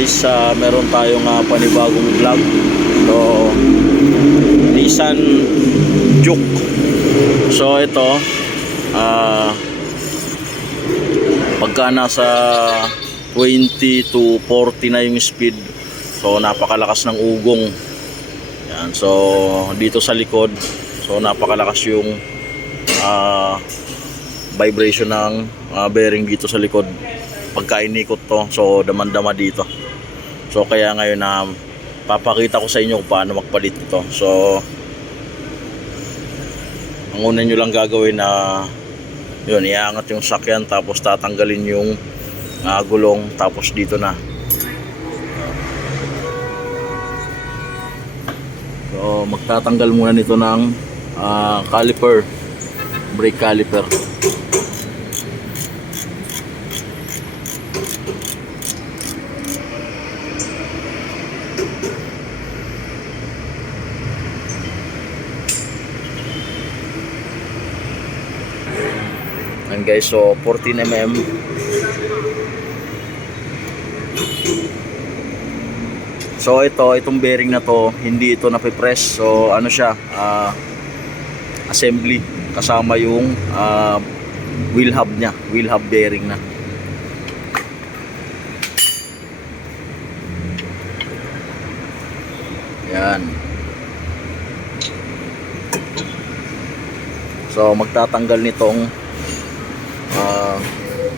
guys, ah, meron tayong ah, panibagong vlog. So, Nissan Juke. So ito, ah pagka nasa 20 to 40 na yung speed, so napakalakas ng ugong. Yan, so dito sa likod, so napakalakas yung ah vibration ng ah, bearing dito sa likod pagka inikot to so damandama dito so kaya ngayon na papakita ko sa inyo kung paano magpalit ito. So ang una nyo lang gagawin na yun iangat yung sakyan tapos tatanggalin yung ah, gulong tapos dito na. So magtatanggal muna nito ng ah, caliper brake caliper Yan guys, so 14 mm. So ito, itong bearing na to, hindi ito napipress. So ano siya, ah, assembly kasama yung ah, wheel hub niya, wheel hub bearing na. Yan. So magtatanggal nitong ah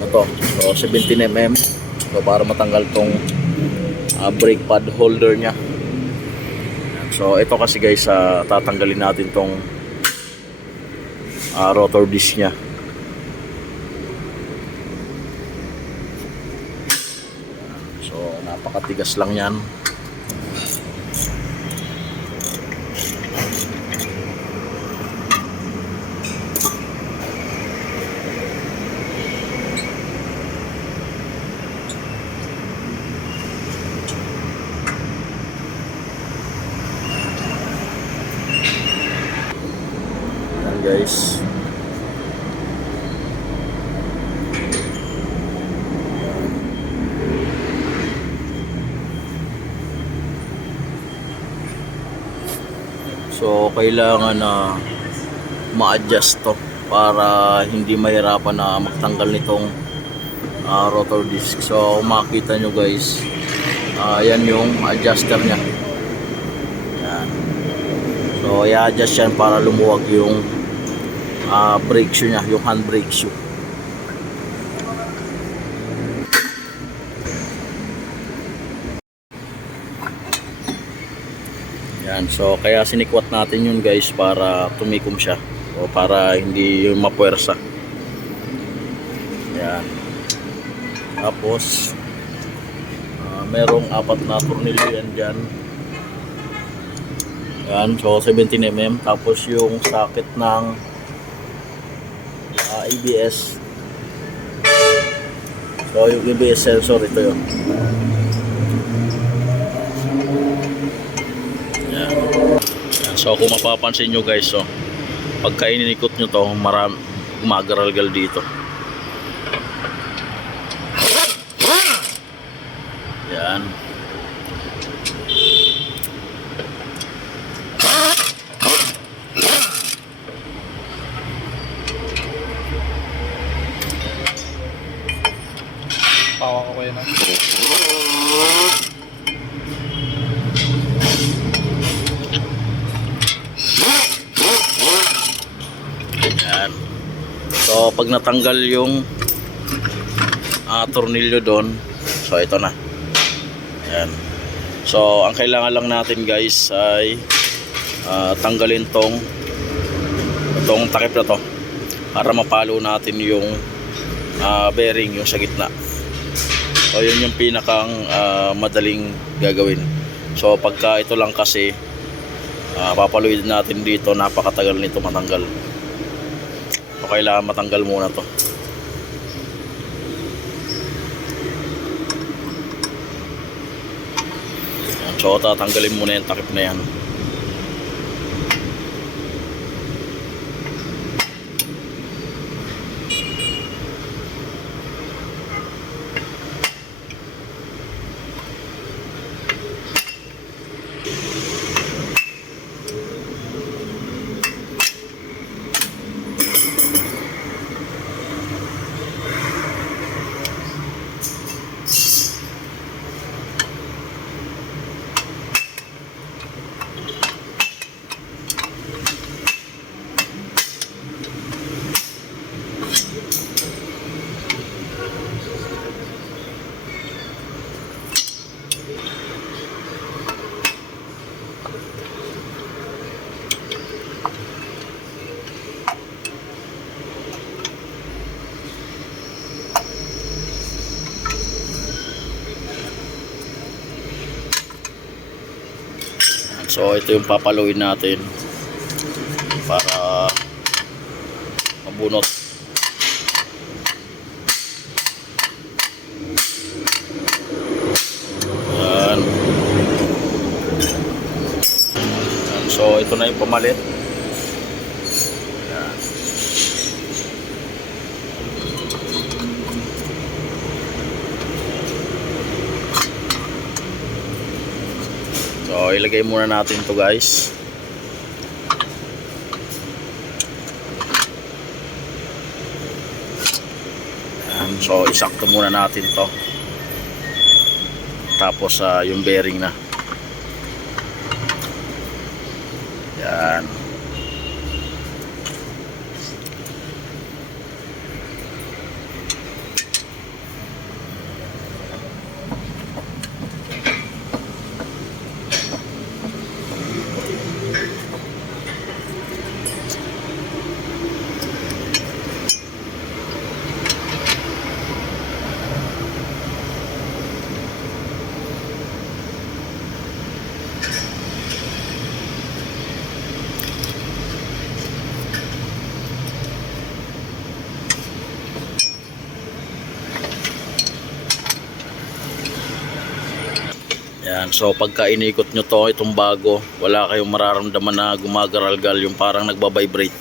ito, so 17 mm. So para matanggal tong ah, brake pad holder niya. So ito kasi guys, ah, tatanggalin natin tong ah, rotor disc niya. So napakatigas lang yan. Guys. So kailangan na ma-adjust to para hindi mahirapan na magtanggal nitong ah, rotor disc. So makita nyo guys, ah, yan yung adjuster niya. Yan. So, i-adjust yan para lumuwag yung ah, brake shoe niya, yung handbrake shoe. Yan, so kaya sinikwat natin yun guys para tumikom siya o para hindi yung mapuwersa. Yan. Tapos ah, merong apat na tornilyo yan dyan. Yan, so 17 mm. Tapos yung socket ng ah, ABS. So yung ABS sensor, ito yun. Yan. So kung mapapansin nyo guys, so, pagka ininikot nyo to, marami, gumagaralgal dito. Yan. Pawa ko kayo na. Yan. So, pag natanggal yung ah, tornilyo doon, so ito na. Yan. So, ang kailangan lang natin guys ay ah, tanggalin tong itong takip na to para mapalo natin yung ah, bearing yung sa gitna. So, yun yung pinakang ah, madaling gagawin. So, pagka ito lang kasi uh, papaluin natin dito, napakatagal nito matanggal. So, kailangan matanggal muna to. So, tatanggalin muna yung takip na yan. So ito yung papaluin natin para mabunot. Yan. So ito na yung pamalit. Ilagay muna natin to guys. Yan. So isakto muna natin to. Tapos ah, yung bearing na. Yan. Yan, so pagka inikot nyo to, itong bago, wala kayong mararamdaman na gumagaralgal yung parang nagbabibrate.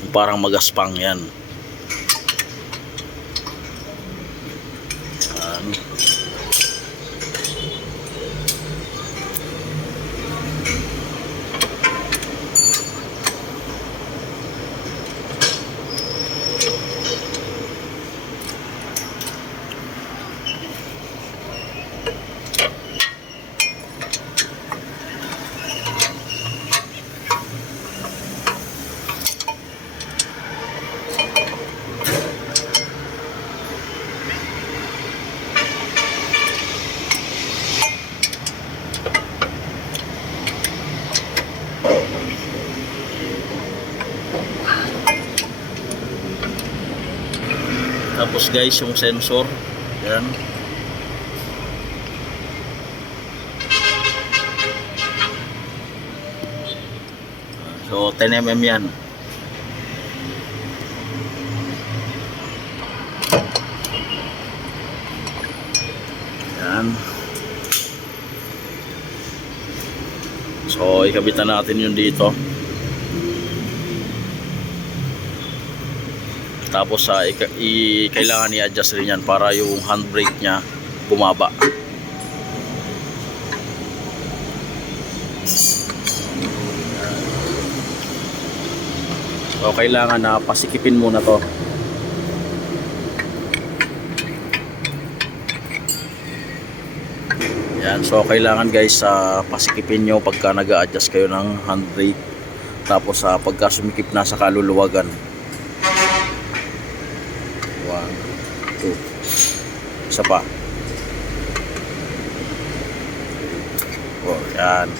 Yung parang magaspang yan. Yan. Tapos guys, yung sensor, yan. So 10mm yan. Yan. So ikabitan natin yun dito. Tapos sa i, kailangan i-adjust rin yan para yung handbrake niya bumaba. So kailangan na pasikipin muna to. Yan, so kailangan guys sa pasikipin nyo pagka nag adjust kayo ng handbrake. Tapos sa pagka sumikip na sa kaluluwagan. Isa pa. Oh, yan.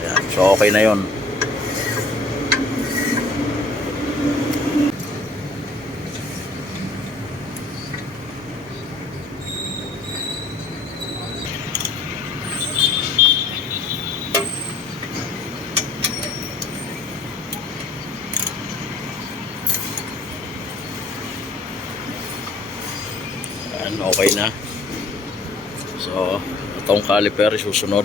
Yan. So, okay na yon. Yan, okay na. So, itong caliper susunod.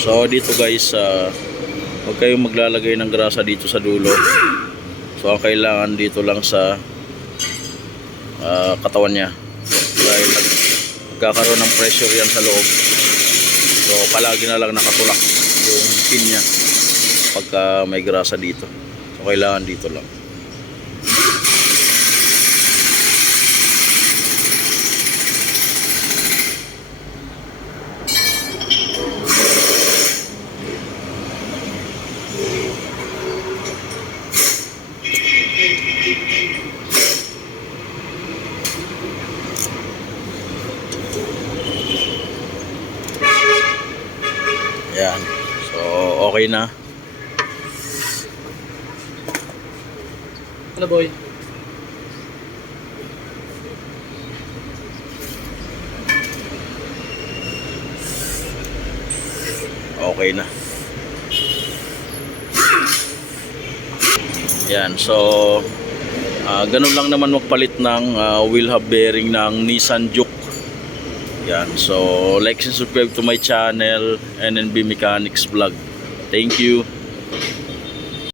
So dito guys, uh, huwag kayong maglalagay ng grasa dito sa dulo. So ang kailangan dito lang sa ah, katawan niya. Dahil nag- nagkakaroon ng pressure yan sa loob. So palagi na lang nakatulak yung pin niya pagka may grasa dito. So kailangan dito lang. Ayan. So, okay na. Hello, boy. Okay na. Ayan. So, ah, ganun lang naman magpalit ng ah, wheel hub bearing ng Nissan Juke. Yan, so like and subscribe to my channel NNB Mechanics Vlog. Thank you.